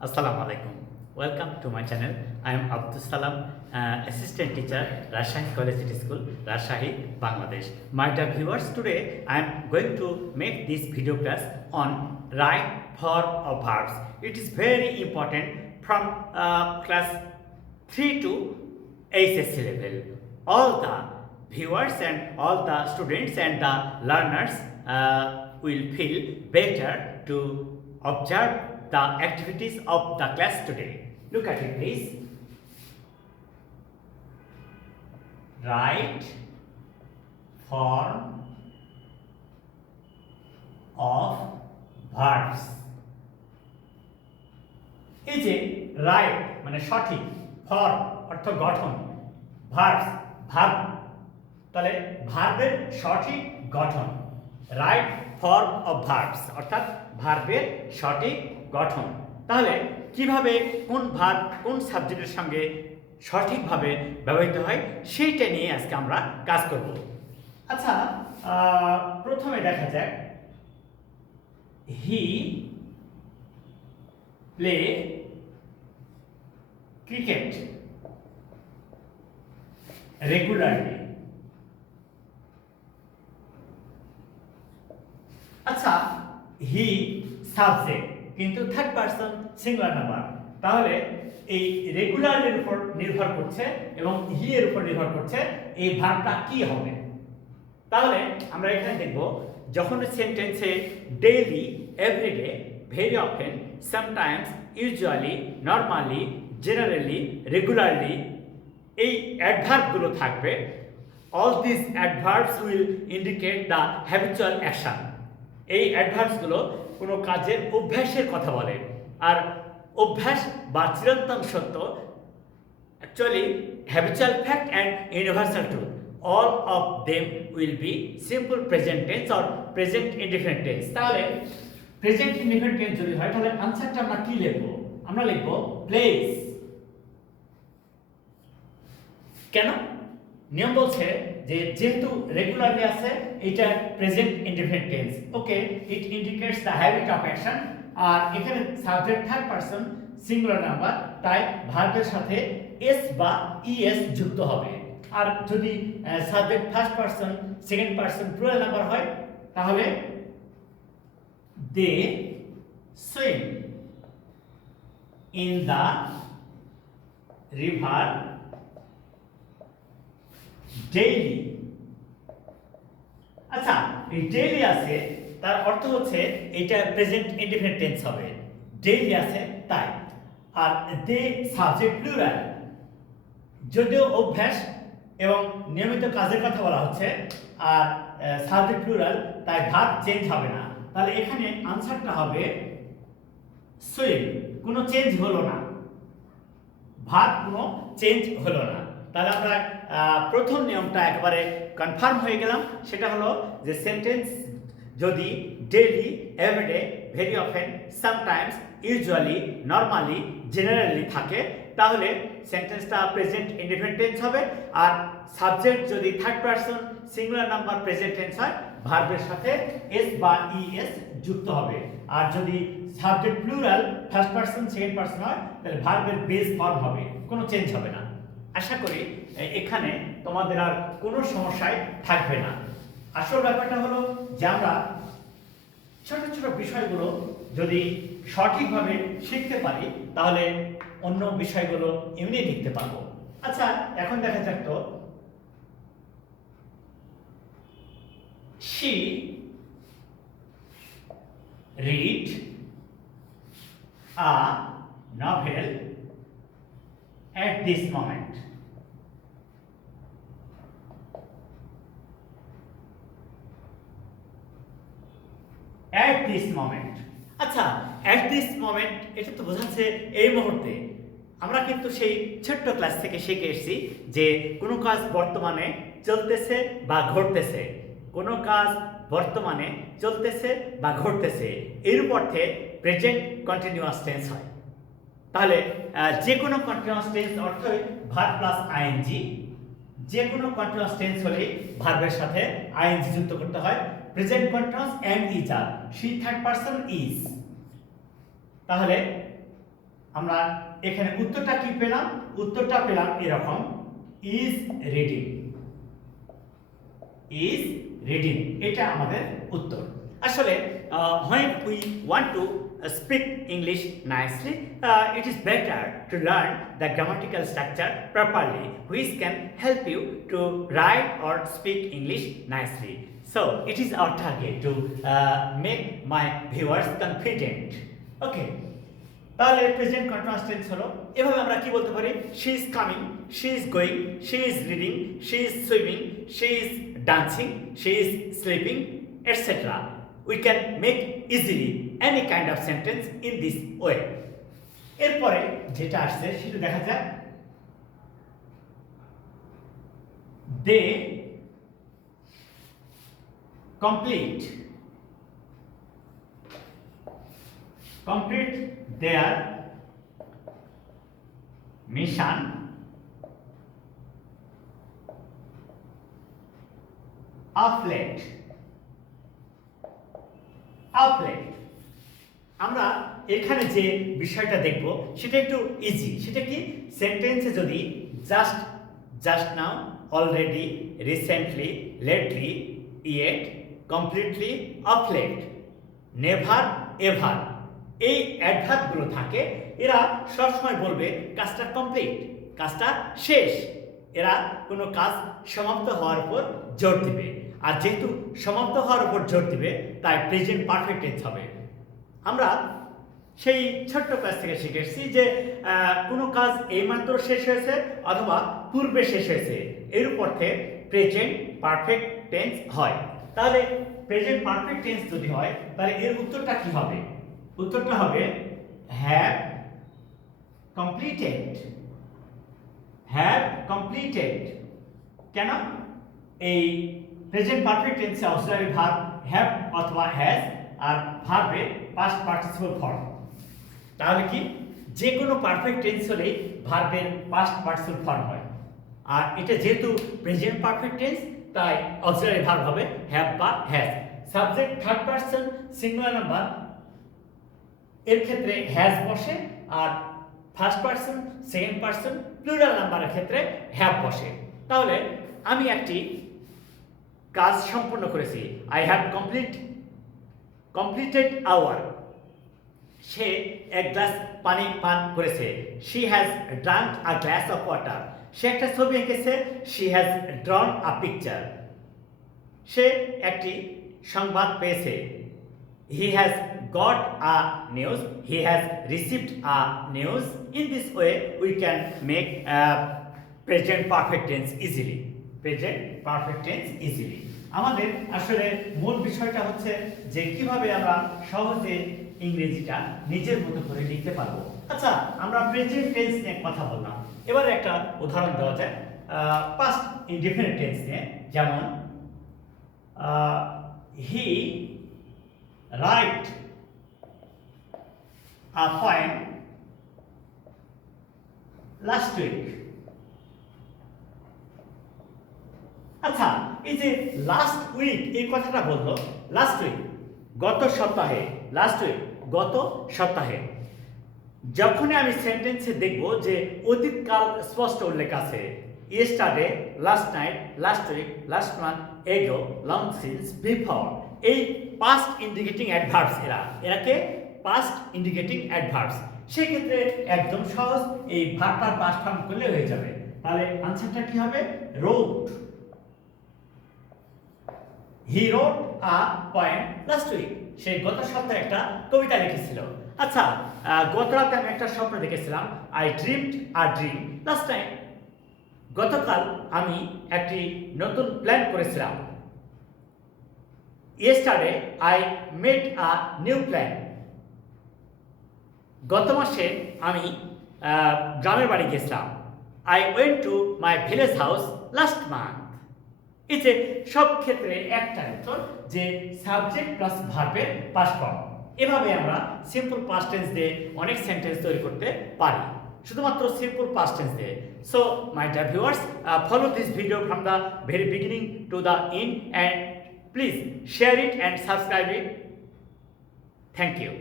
Assalamu alaikum. Welcome to my channel. I am Abdus Salam, assistant teacher, Rajshahi Collegiate School, Rajshahi, Bangladesh. My dear viewers, today I am going to make this video class on right form of verbs. It is very important from class 3 to A.Salam level. All the viewers and all the students and the learners will feel better to observe the activities of the class today. Look at it, please. Right form of verbs. এই যে right মানে সঠিক, form অর্থ গঠন, verbs verb, তাহলে ভার্বের সঠিক গঠন, রাইট ফর্ম অফ ভার্বস অর্থাৎ ভার্বের সঠিক গঠন। তাহলে কিভাবে কোন ভার্ব কোন সাবজেক্টের সঙ্গে সঠিকভাবে ব্যবহৃত হয় সেইটা নিয়ে আজকে আমরা কাজ করব। আচ্ছা, প্রথমে দেখা যাক, হি প্লে ক্রিকেট রেগুলারলি। আচ্ছা, হি সাবজেক্ট কিন্তু থার্ড পারসন সিঙ্গুলার নাম্বার, তাহলে এই রেগুলারের উপর নির্ভর করছে এবং হি এর উপর নির্ভর করছে এই ভার্বটা কি হবে। তাহলে আমরা এখানে দেখব, যখন সেন্টেন্সে daily, everyday, very often, sometimes, usually, normally, generally, regularly এই অ্যাডভার্বগুলো থাকবে, all these adverbs will indicate the habitual action. এই অ্যাডভার্বসগুলো কোনো কাজের অভ্যাসের কথা বলে, আর অভ্যাস বা চিরন্তন সত্য actually habitual fact and universal truth, all of them will be simple present tense or present indefinite tense. তাহলে প্রেজেন্ট ইনডিফিনিট টেন্স যদি হয় তাহলে আনসারটা আমরা কি লিখব? আমরা লিখব প্লেস। কেন? নিয়ম বলছে যে যেহেতু রেগুলারলি আছে এটা present indefinite tense, okay, it indicates the habit of action. আর এখানে subject third person singular number, তাই ভার্বের সাথে এস বা ইএস যুক্ত হবে। আর যদি subject first person second person plural number হয় তাহলে they swim in the river daily. আচ্ছা, এই ডেইলি আছে তার অর্থ হচ্ছে এটা প্রেজেন্ট ইনডিফিনিট টেন্স হবে, ডেইলি আছে তাই। আর দে সাবজেক্ট প্লুরাল, যদিও অভ্যাস এবং নিয়মিত কাজের কথা বলা হচ্ছে আর সাবজেক্ট প্লুরাল, তাই ভার্ব চেঞ্জ হবে না। তাহলে এখানে আনসারটা হবে সুইম, কোনো চেঞ্জ হলো না, ভার্ব কোনো চেঞ্জ হলো না। তাহলে আমরা প্রথম নিয়মটা একবারে কনফার্ম হয়ে গেলাম, সেটা হলো যে সেন্টেন্স যদি daily, everyday, very often, sometimes, usually, normally, generally থাকে তাহলে সেন্টেন্সটা প্রেজেন্ট ইনডিফিনিট টেন্স হবে। আর সাবজেক্ট যদি third person singular number present tense হয় ভার্বের সাথে এস বা ইএস যুক্ত হবে। আর যদি subject plural first person second person হয় তাহলে ভার্বের বেস ফর্ম হবে, কোনো চেঞ্জ হবে না। আশা করি এখানে তোমাদের আর কোনো সমস্যাই থাকবে না। আসল ব্যাপারটা হলো যে আমরা ছোট ছোট বিষয়গুলো যদি সঠিকভাবে শিখতে পারি তাহলে অন্য বিষয়গুলো এমনি লিখতে পারবো। আচ্ছা, এখন দেখা যাক তো, she read a novel at this moment. At this moment. আচ্ছা, at this moment এটা তো বোঝাচ্ছে এই মুহূর্তে। আমরা কিন্তু সেই ছোট্ট ক্লাস থেকে শিখে এসেছি যে কোনো কাজ বর্তমানে চলতেছে বা ঘটতেছে, কোনো কাজ বর্তমানে চলতেছে বা ঘটতেছে এর অর্থে প্রেজেন্ট কন্টিনিউয়াস টেন্স হয়। তাহলে যে কোনো কন্টিনিউয়াস টেন্স অর্থই ভার্ব প্লাস আইএনজি, যে কোনো কন্টিনিউয়াস টেন্স হলে ভার্বের সাথে আইএনজি যুক্ত করতে হয়। Present continuous and is are, she third person is, তাহলে আমরা এখানে উত্তরটা কি পেলাম? উত্তরটা পেলাম এরকম, ইজ রিডিং। ইজ রিডিং, এটা আমাদের উত্তর। আসলে when we want to speak English nicely, it is better to learn the grammatical structure properly, which can help you to write or speak English nicely. So it is our target to make my viewers confident. Okay. তাহলে present continuous tense হলো। এভাবে আমরা কি বলতে পারি? She is coming, she is going, she is reading, she is swimming, she is dancing, she is sleeping, etcetera. We can make easily any kind of sentence in this way. এরপরে যেটা আসছে সেটা দেখা যাক। দে complete their mission of late. আমরা এখানে যে বিষয়টা দেখব সেটা একটু ইজি। সেটা কি? সেন্টেন্সে যদি just now, already, recently, lately, yet, completely, of late, never, ever, এই অ্যাডভার্বগুলো থাকে, এরা সবসময় বলবে কাজটা কমপ্লিট, কাজটা শেষ। এরা কোনো কাজ সমাপ্ত হওয়ার উপর জোর দিবে। আর যেহেতু সমাপ্ত হওয়ার উপর জোর দিবে, তাই প্রেজেন্ট পারফেক্ট টেন্স হবে। আমরা সেই ছোট্ট কাজ থেকে শিখে এসেছি যে কোনো কাজ এইমাত্র শেষ হয়েছে অথবা পূর্বে শেষ হয়েছে, এর উপরে প্রেজেন্ট পারফেক্ট টেন্স হয়। তাহলে প্রেজেন্ট পারফেক্ট টেন্স যদি হয়, তাহলে এর উত্তরটা কি হবে? উত্তরটা হবে হ্যাভ কমপ্লিটেড। Have completed. কেন? এই প্রেজেন্ট পারফেক্ট টেন্সে অক্সিলারি ভার্ব হ্যাভ অথবা হ্যাজ, আর ভার্বের পাস্ট পার্টিসিপল ফর্ম। তাহলে কি? যে কোনো পারফেক্ট টেন্স হলেই ভার্বের পাস্ট পার্টিসিপল ফর্ম হয়। আর এটা যেহেতু প্রেজেন্ট পারফেক্ট টেন্স, তাই অক্সিলারি ভার্ব হবে হ্যাভ বা has. Subject third person singular number, এর ক্ষেত্রে হ্যাজ বসে, আর first person, second person, plural নাম্বারের ক্ষেত্রে হ্যাভ বসে। তাহলে আমি একটি কাজ সম্পন্ন করেছি, আই হ্যাভ কমপ্লিটেড আওয়ার। সে এক গ্লাস পানি পান করেছে, she has drunk a glass of water. সে একটা ছবি এঁকেছে, she has drawn a picture. সে একটি সংবাদ পেয়েছে, he has got a news, he has received a news. In this way we can make present perfect tense easily. Present perfect tense easily. আমাদের আসলে মূল বিষয়টা হচ্ছে যে কিভাবে আমরা সহজে ইংরেজিটা নিজের মতো করে লিখতে পারবো। আচ্ছা, আমরা প্রেজেন্ট টেন্স নিয়ে কথা বললাম, এবার একটা উদাহরণ দেওয়া যায় পাস্ট ইনডিফিনিট টেন্স নিয়ে। যেমন he write a poem last week. আচ্ছা, এই যে লাস্ট উইক এই কথাটা বললো, লাস্ট উইক গত সপ্তাহে, লাস্ট উইক গত সপ্তাহে। যখনই আমি সেন্টেন্সে দেখব যে অতীতকাল স্পষ্ট উল্লেখ আছে, yesterday, last night, last week, last month, ago, long since, before, এই পাস্ট ইন্ডিকেটিং অ্যাডভার্বস। এরাকে পাস্ট ইন্ডিকেটিং অ্যাডভার্বস। সেই ক্ষেত্রে একদম সহজ, এই ভার্বটার পাস্ট ফর্ম করলে হয়ে যাবে। তাহলে আনসারটা কি হবে? রোট। হি রোট আ পয়েম লাস্ট উইক। সে গত সপ্তাহে একটা কবিতা লিখেছিল। আচ্ছা, গত রাতে আমি একটা স্বপ্ন দেখেছিলাম, I dreamed a dream last night. গতকাল আমি একটি নতুন প্ল্যান করেছিলাম, yesterday I made a new plan. গত মাসে আমি গ্রামের বাড়ি গেছিলাম, I went to my village house last month. এই যে সব ক্ষেত্রে একটা উত্তর যে সাবজেক্ট প্লাস ভার্বের পাস্ট ফর্ম। এভাবে আমরা সিম্পল পাস্ট টেন্স দিয়ে অনেক সেন্টেন্স তৈরি করতে পারি, শুধুমাত্র সিম্পল পাস্ট টেন্স দিয়ে। So my dear viewers, follow this video from the very beginning to the end and please share it and subscribe it. Thank you.